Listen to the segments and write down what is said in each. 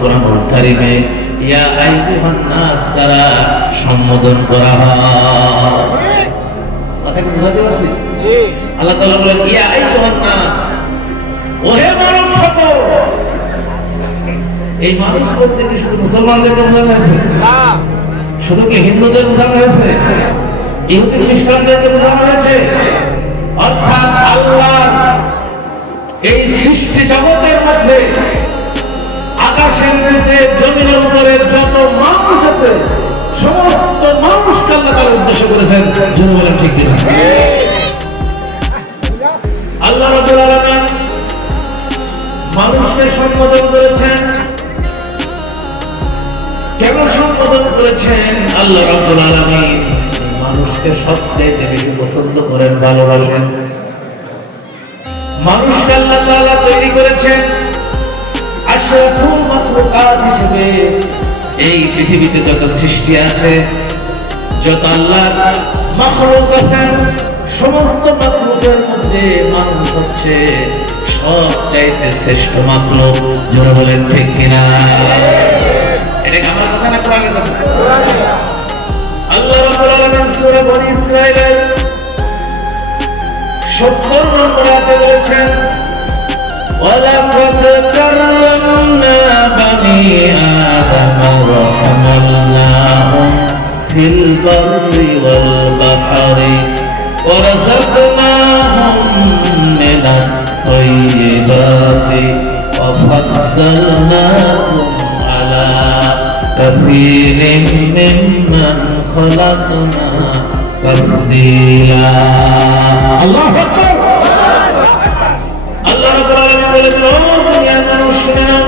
কোরআনুল কারীমে ইয়া আইয়ুহান নাস দ্বারা সম্বোধন করা হয়। কথা কি বুঝাতে পারছি? জি। আল্লাহ তাআলা বলেন ইয়া আইয়ুহান নাস, ওহে মানব সকল। এই মানুষ বলতে কি শুধু মুসলমানদেরকে বোঝানো হয়েছে? না। শুধু কি হিন্দুদের বোঝানো হয়েছে? ইহুদি খ্রিস্টানদেরকে বোঝানো হয়েছে? অর্থাৎ আল্লাহর এই সৃষ্টি জগতের মধ্যে আকাশের নিচে জমিনের উপরে যত মানুষ আছে সমস্ত মানুষকে আল্লাহ তাআলা উদ্দেশ্য করেছেন। জোরে বলেন ঠিক কিনা? আল্লাহ রাব্বুল আলামিন মানুষকে সম্বোধন করেছেন। কেন সম্বোধন করেছেন? আল্লাহ রাব্বুল আলামিন মানুষকে সবচেয়ে বেশি পছন্দ করেন, ভালোবাসেন। মানুষকে আল্লাহ তাআলা তৈরি করেছেন আশরাফুল মাখলুকাত হিসেবে। এই পৃথিবীতে যত সৃষ্টি আছে, যত আল্লাহর মাখলুক আছেন, সমস্ত মাখলুকের মধ্যে মানুষ হচ্ছে সবচাইতে শ্রেষ্ঠ মাখলুক। জোরে বলেন ঠিক কিনা? এটা কি আমার কথা না কোরআনের কথা? আল্লাহ রাব্বুল আলামিন সূরা বনী ইসরাঈলের 70 নম্বর আয়াতে বলেছেন ওয়ালাকাদ কাররামনা বানি আদম ওয়া হামালনাহুম ফিল বাররি ওয়াল বাহরি ওয়া রাযাকনাহুম মিনাত তাইয়্যিবাতি ওয়া ফাদ্দালনাহুম আলা কাসীরিম মিম্মান খালাকনা তাফদীলা। আল্লাহু আকবার। আল্লাহ রাব্বুল আলামিন বলেছেন, ও দুনিয়ার মানুষ শুনে নাও,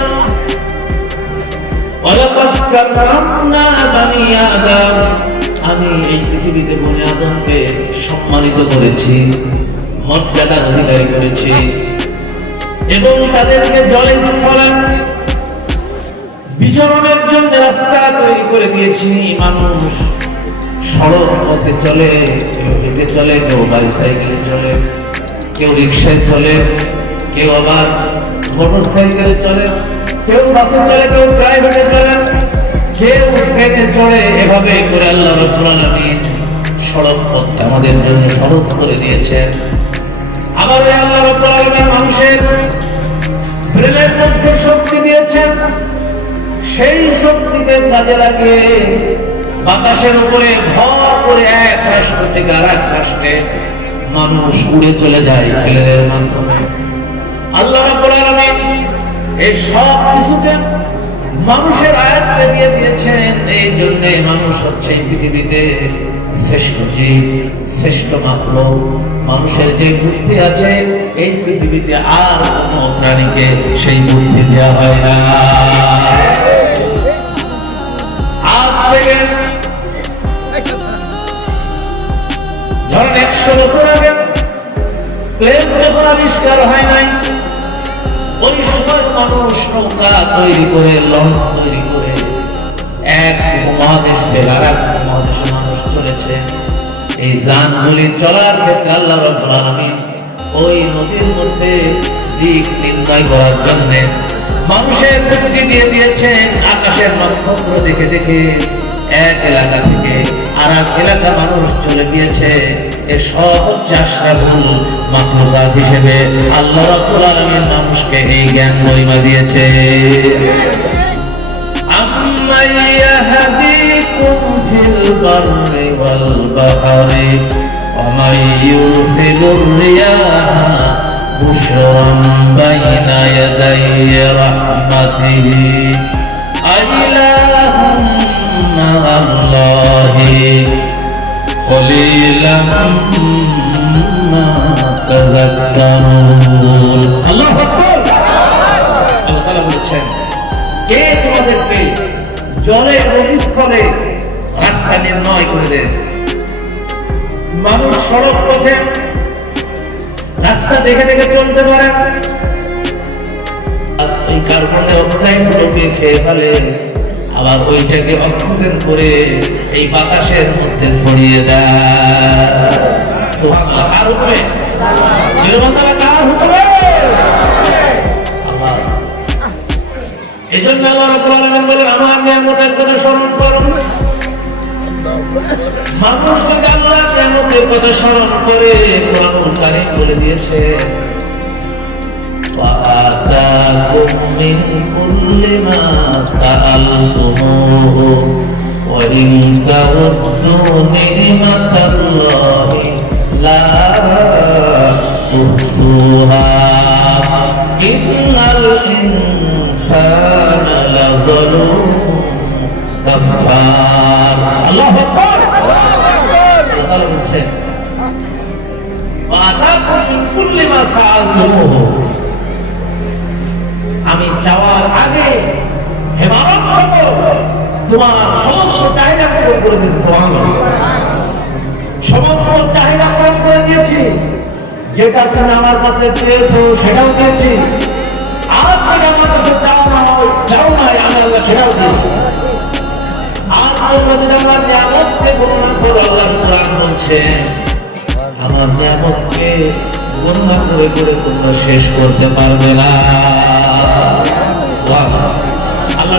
ওয়ালাকাদ কাররামনা বানি আদম, আমি এই পৃথিবীতে বনি আদমকে সম্মানিত করেছি, মর্যাদার অধিকারী করেছি এবং তাদেরকে জলে স্থলে বিচরণের জন্য রাস্তা তৈরি করে দিয়েছি। মানুষ সড়ক পথে চলে, কেউ হেঁটে চলে, কেউ বাইসাইকেলে চলে, কেউ রিক্সায় চলে, কেউ আবার মোটর সাইকেলে চলে, কেউ বাসে চলে, কেউ প্রাইভেটে চলে, কেউ ট্রেনে চড়ে। এভাবে করে আল্লাহ রাব্বুল আলামিন সড়ক পথটা আমাদের জন্য সহজ করে দিয়েছেন। আবার আল্লাহ রাব্বুল আলামিন মানুষের ব্রেনের মধ্যে শক্তি দিয়েছেন। সেই শক্তিকে কাজে লাগিয়ে বাতাসের উপরে ভর করে এক রাষ্ট্র থেকে আরেক রাষ্ট্রে মানুষ উড়ে চলে যায় প্লেনের মাধ্যমে। আল্লাহ রাব্বুল আলামিন এই সব কিছুকে মানুষের আয়ত্তে দিয়ে দিয়েছেন। এই জন্য মানুষ হচ্ছে এই পৃথিবীতে শ্রেষ্ঠ জীব, শ্রেষ্ঠ মাখলুক। মানুষের যে বুদ্ধি আছে এই পৃথিবীতে আর কোনো প্রাণীকে সেই বুদ্ধি দেওয়া হয় না। আজ থেকে ধরেন 100 বছর আগে প্লেন যখন আবিষ্কার হয় নাই, ওই সময় মানুষ নৌকা তৈরি করে, লঞ্চ তৈরি করে এক উপমহাদেশ থেকে আর এক উপমহাদেশে মানুষ চলেছে। এই যানগুলি চলার ক্ষেত্রে আল্লাহ রাব্বুল আলামিন ওই নদীর মধ্যে দিক নির্ণয় করার জন্য মানুষের বুদ্ধি দিয়ে দিয়েছেন। আকাশের নক্ষত্র দেখে দেখে এক এলাকা থেকে আর এক এলাকা মানুষ চলে গিয়েছে। এ সব হচ্ছে আশরাফুল মাখলুকাত হিসেবে আল্লাহ রাব্বুল আলামিন মানুষকে এই জ্ঞান মহিমা দিয়েছে। আম্মা ইয়াহদিকুম ফিল বাররি ওয়াল বাহরি ওয়া মান ইউরসিলুর রিয়াহা বুশরান বাইনা ইয়াদাই রাহমাতিহি আইলাহুম মা'আল্লাহি কলিলাম মা তাযাক্কারুন। আল্লাহু আকবার। আল্লাহ তাআলা বলেছেন, কে তোমাদেরকে জলে নদীস্থলে রাস্তা নির্ণয় করে দেন? মানুষ সড়ক পথে রাস্তা দেখে দেখে চলতে পারে, এই কার্বন ডাই অক্সাইড গুলোকে খেয়ে ফেলে, আবার ওইটাকে অক্সিজেন করে এই বাতাসের মধ্যে ছড়িয়ে দেয়। সুবহানাল্লাহ। কার হুকুমে? কার হুকুমে? এজন্য আল্লাহ রাব্বুল আলামিন বলেন আমার নিয়ামতের কথা স্মরণ করো। মানুষ যদি আল্লাহর নিয়ামতের কথা স্মরণ করে, কোরআনুল কারীম বলে দিয়েছে وآتاكم من كل ما سألتموه وإن تعدوا نعمة الله لا تحصوها إن الإنسان لظلوم كفار الله أكبر الله বলছেন وآتاكم من كل ما سألتموه আমি চাওয়ার আগে হেমারত সকল তোমার সমস্ত চাহিদা পূরণ করে দিয়েছি। সুবহানাল্লাহ। সমস্ত চাহিদা পূরণ করে দিয়েছি। যেটা তুমি আমার কাছে চেয়েছো সেটাও দিয়েছি, আর যেটা আমার কাছে চাও নাই আমি আল্লাহ সেটাও দিয়েছি। আর তোমরা যদি আমার নিয়ামতকে বর্ণনা করো, আল্লাহ কোরআন বলছে আমার নিয়ামতকে বর্ণনা করে করে তোমরা শেষ করতে পারবে না। আল্লাহ